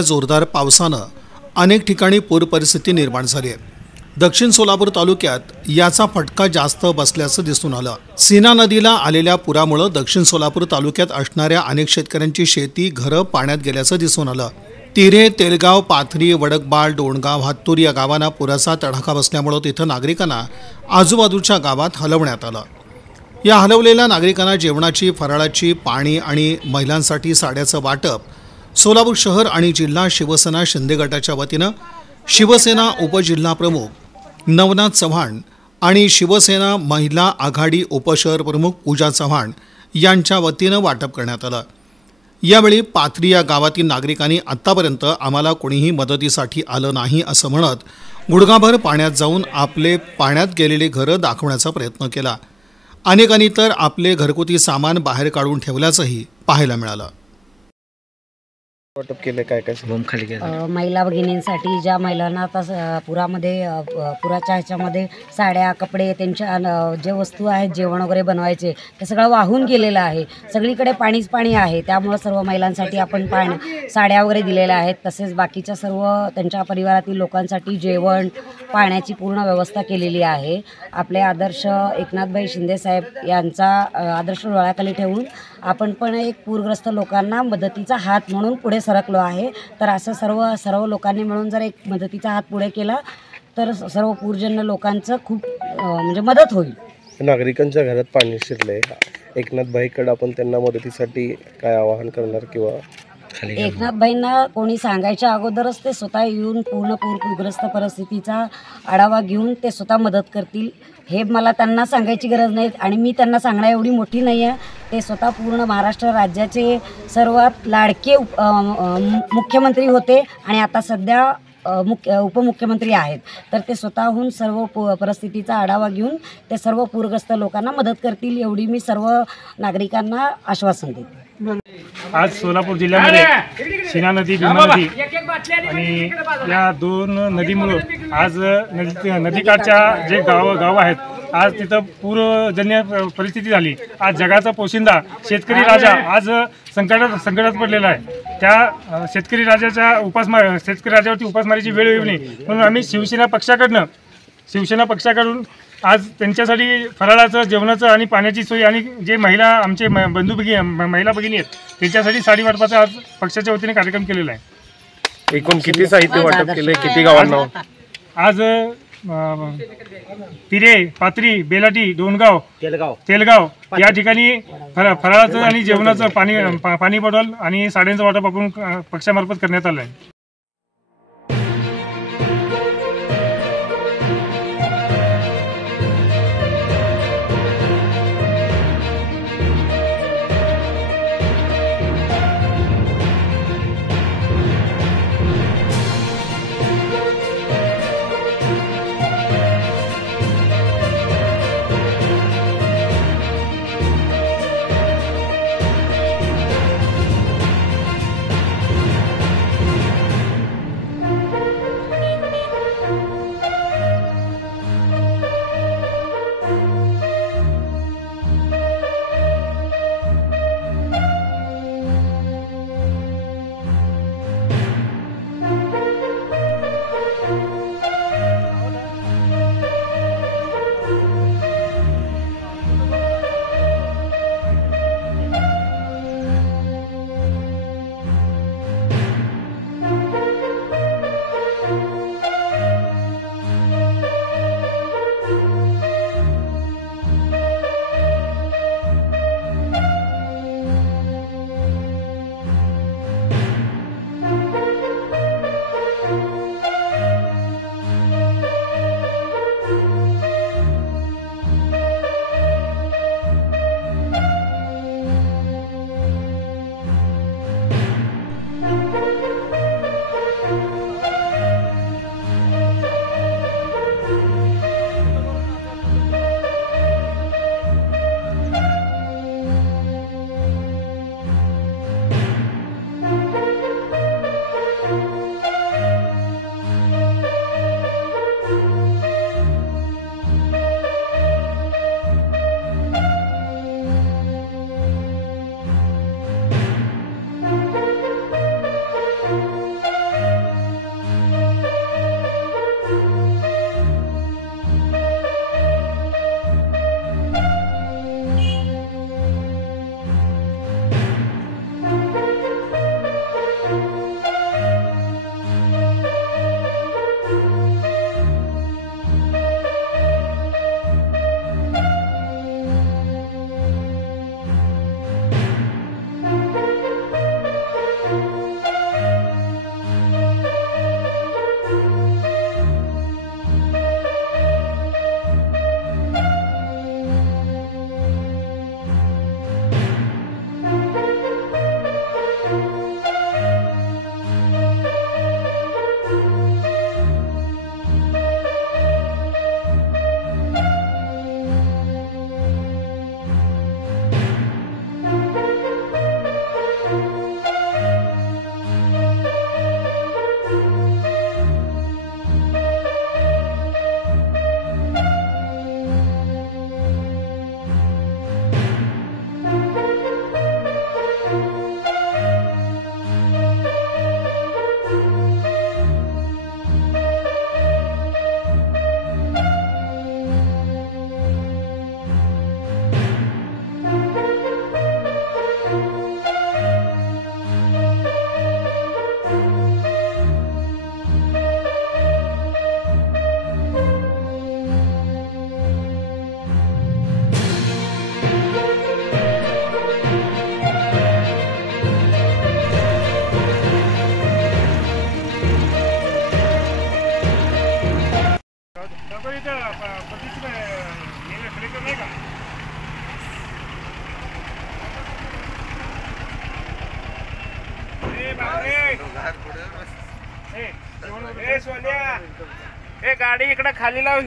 जोरदार पावसानं अनेक ठिकाणी पूर परिस्थिती निर्माण झाली आहे। दक्षिण सोलापूर तालुक्यात याचा फटका जास्त बसल्याचं दिसून आलं। सीना नदीला आलेल्या पुरामुळे दक्षिण सोलापूर तालुक्यात असणाऱ्या अनेक शेतकऱ्यांची शेती, घरं पाण्यात गेल्याचं दिसून आलं। तिरे, तेलगाव, पाथरी, वडकबाळ, डोणगाव, हातूर या गावांना पुराचा तडाखा बसल्यामुळे तिथं नागरिकांना आजूबाजूच्या गावात हलवण्यात आलं। या हलवलेल्या नागरिकांना जेवणाची, फराळाची, पाणी आणि महिलांसाठी साड्याचं वाटप सोलापूर शहर आणि जिल्हा शिवसेना शिंदे गटाच्या वतीनं शिवसेना उपजिल्हाप्रमुख नवनाथ चव्हाण आणि शिवसेना महिला आघाडी उपशहर प्रमुख पूजा चव्हाण यांच्या वतीनं वाटप करण्यात आलं। यावेळी पाथरी या गावातील नागरिकांनी आत्तापर्यंत आम्हाला कोणीही मदतीसाठी आलं नाही असं म्हणत गुडघाभर पाण्यात जाऊन आपले पाण्यात गेलेले घरं दाखवण्याचा प्रयत्न केला। अनेकांनी तर आपले घरगुती सामान बाहेर काढून ठेवल्याचंही पाहायला मिळालं। वाटप केलं काय काय महिला भगिनींसाठी, ज्या महिलांना आता पुरामध्ये पुराच्या ह्याच्यामध्ये साड्या, कपडे, त्यांच्या जे वस्तू आहेत जेवण वगैरे बनवायचे ते सगळं वाहून गेलेलं आहे। सगळीकडे पाणीच पाणी आहे। त्यामुळे सर्व महिलांसाठी आपण साड्या वगैरे दिलेल्या आहेत। तसेच बाकीच्या सर्व त्यांच्या परिवारातील लोकांसाठी जेवण, पाण्याची पूर्ण व्यवस्था केलेली आहे। आपले आदर्श एकनाथभाई शिंदे साहेब यांचा आदर्श डोळ्याखाली ठेवून आपण पण एक पूरग्रस्त लोकांना मदतीचा हात म्हणून पुढे सरकलो आहे। तर असं सर्व लोकांनी मिळून जर एक मदतीचा हात पुढे केला तर सर्व पूरजन्य लोकांचं खूप म्हणजे मदत होईल। नागरिकांच्या घरात पाणी शिरले, एकनाथभाईकडे आपण त्यांना मदतीसाठी काय आवाहन करणार किंवा एकनाथभाईंना कोणी सांगायच्या अगोदरच ते स्वतः येऊन पूर्ण पूरग्रस्त परिस्थितीचा आढावा घेऊन ते स्वतः मदत करतील, हे मला त्यांना सांगायची गरज नाही आणि मी त्यांना सांगण्या एवढी मोठी नाही आहे। ते स्वतः पूर्ण महाराष्ट्र राज्याचे सर्वात लाडके मुख्यमंत्री होते आणि आता सध्या उपमुख्यमंत्री आहेत। तर ते स्वतःहून सर्व परिस्थितीचा आढावा घेऊन ते सर्व पूरग्रस्त लोकांना मदत करतील, एवढी मी सर्व नागरिकांना आश्वासन देते। आज सोलापूर जिल्ह्यामध्ये सीना नदी, भीमा नदी आणि या दोन नदीमुळं आज नदीकाठच्या जे गाव आहेत, आज तिथं पूरजन्य परिस्थिती झाली। आज जगाचा पोशिंदा शेतकरी राजा आज संकटात पडलेला आहे। त्या शेतकरी राजावरती उपासमारीची वेळ येऊ नये म्हणून आम्ही शिवसेना पक्षाकडून आज त्यांच्यासाठी फराळाचं, जेवणाचं आणि पाण्याची सोय आणि जे आमचे महिला भगिनी आहेत त्यांच्यासाठी साडी वाटपाचा आज पक्षाच्या वतीने कार्यक्रम केलेला आहे। एकूण किती साहित्य वाटप केले, किती गावांना? आज तिरे, पाथरी, बेलाटी, डोणगाव, तेलगाव या ठिकाणी फराळाचं आणि जेवणाचं, पाणी बॉटल आणि साड्यांचं वाटप आपण पक्षामार्फत करण्यात आलं आहे। गाडी इकडे खाली लाव.